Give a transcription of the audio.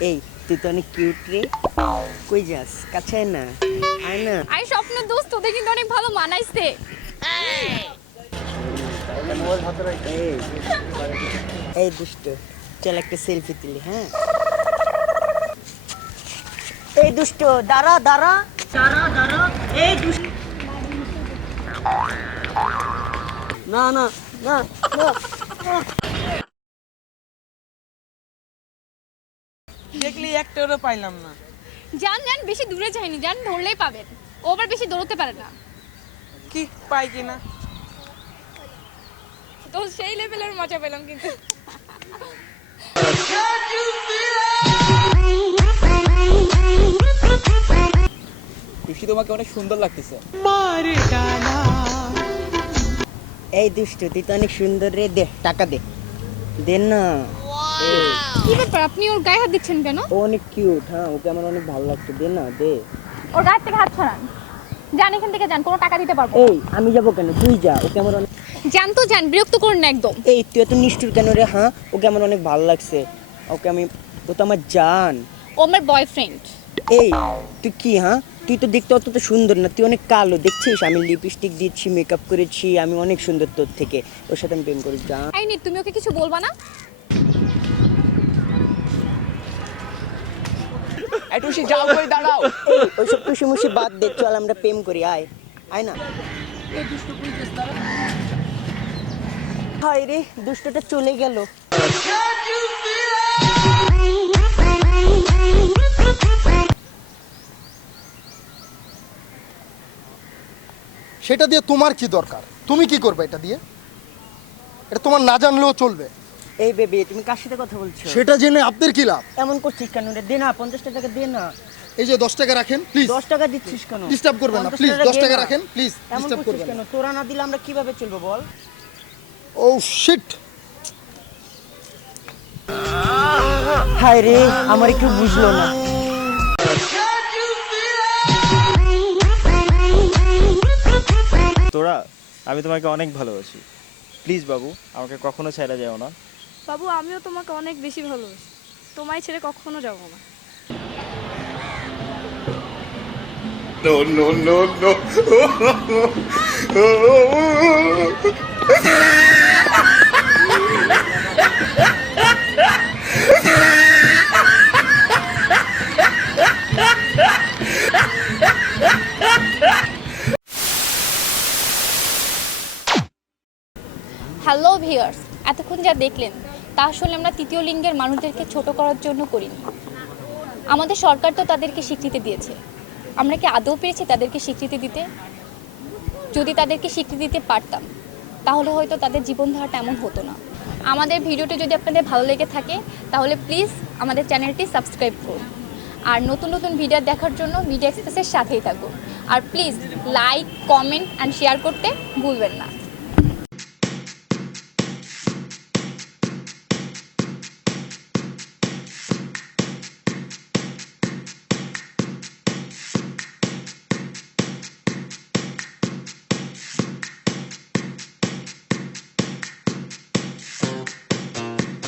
এই তুই তো অনেক কিউট রে। কই যাস? কাছে আয় না। আয় না। আই স্বপ্ন দোস্ত তোদের কিন্তু অনেক ভালো মানাইছে। এই। এই দুষ্ট চল একটা সেলফি তুলি হ্যাঁ? এই দুষ্ট দাঁড়া দাঁড়া। দাঁড়া দাঁড়া। এই দুষ্ট না না না না। দেখলি একটারও পাইলাম না। জান জান বেশি দূরে যায়নি জান ধরলেই পাবেন। ও আবার বেশি দৌড়তে পারে না। কি পাই কিনা তো সেই লেভেলের মজা পেলাম কিন্তু। খুশি তোমাকে অনেক সুন্দর লাগতেছে। এই দুষ্ট তুই তো অনেক সুন্দর রে দে টাকা দে। দে না। কি ব্যাপার? আপনি ওর গায়ে হাত দিচ্ছেন কেন? ও অনেক কিউট হ্যাঁ ওকে আমার অনেক ভালো লাগছে দে না দে। ওর গায়ের থেকে হাত ছড়ান যান এখান থেকে যান কোনো টাকা দিতে পারব এই আমি যাব কেন? তুই যা ওকে আমার অনেক যান তো যান বিরক্ত করুন না একদম। এই তুই এত নিষ্ঠুর কেন রে হ্যাঁ? ওকে আমার অনেক ভালো লাগছে। ওকে আমি ও তো আমার জান। ও আমার বয়ফ্রেন্ড এই তুই কি হ্যাঁ? তুই তো দেখতে অত তো সুন্দর না তুই অনেক কালো দেখছিস? আমি লিপস্টিক দিচ্ছি মেকআপ করেছি আমি অনেক সুন্দর তোর থেকে। ওর সাথে আমি প্রেম করি জান আই নি তুমি ওকে কিছু বলবা না? একটু সে যাও করে দাঁড়াও। ওইসব খুশি মুশি বাদ দে চল আমরা প্রেম করি আয়। আয় না। হায় রে দুষ্টটা চলে গেল। সেটা দিয়ে তোমার কি দরকার? তুমি কি করবে এটা দিয়ে? এটা তোমার না জানলেও চলবে। এই বেবি তুমি কার সাথে কথা বলছো? সেটা জেনে আপনার কি লাভ? এমন করছিস কেন রে? দে না পঞ্চাশ টাকা দে না। এই যে দশ টাকা রাখেন প্লিজ দশ টাকা দিচ্ছিস কেন? ডিস্টার্ব করবেন না প্লিজ দশ টাকা রাখেন প্লিজ এমন ডিস্টার্ব করছিস কেন? তোরা না দিলে আমরা কীভাবে চলবো বল? ও শিট হায় রে আমার একটু বুঝলো না। তোরা আমি তোমাকে অনেক ভালোবাসি। প্লিজ বাবু আমাকে কখনো ছেড়ে যাও না। বাবু আমিও তোমাকে অনেক বেশি ভালোবাসি। তোমায় ছেড়ে কখনো যাব না। হ্যালো ভিউয়ার্স এতক্ষণ যা দেখলেন তা আসলে আমরা তৃতীয় লিঙ্গের মানুষদেরকে ছোট করার জন্য করিনি। আমাদের সরকার তো তাদেরকে স্বীকৃতি দিয়েছে। আমরা কি আদৌ পেরেছি তাদেরকে স্বীকৃতি দিতে? যদি তাদেরকে স্বীকৃতি দিতে পারতাম, তাহলে হয়তো তাদের জীবনধারাটা এমন হতো না। আমাদের ভিডিওটি যদি আপনাদের ভালো লেগে থাকে, তাহলে প্লিজ আমাদের চ্যানেলটি সাবস্ক্রাইব করুন। আর নতুন নতুন ভিডিও দেখার জন্য মিডিয়া এক্সপ্রেসের সাথেই থাকুন। আর please like, comment and share করতে ভুলবেন না।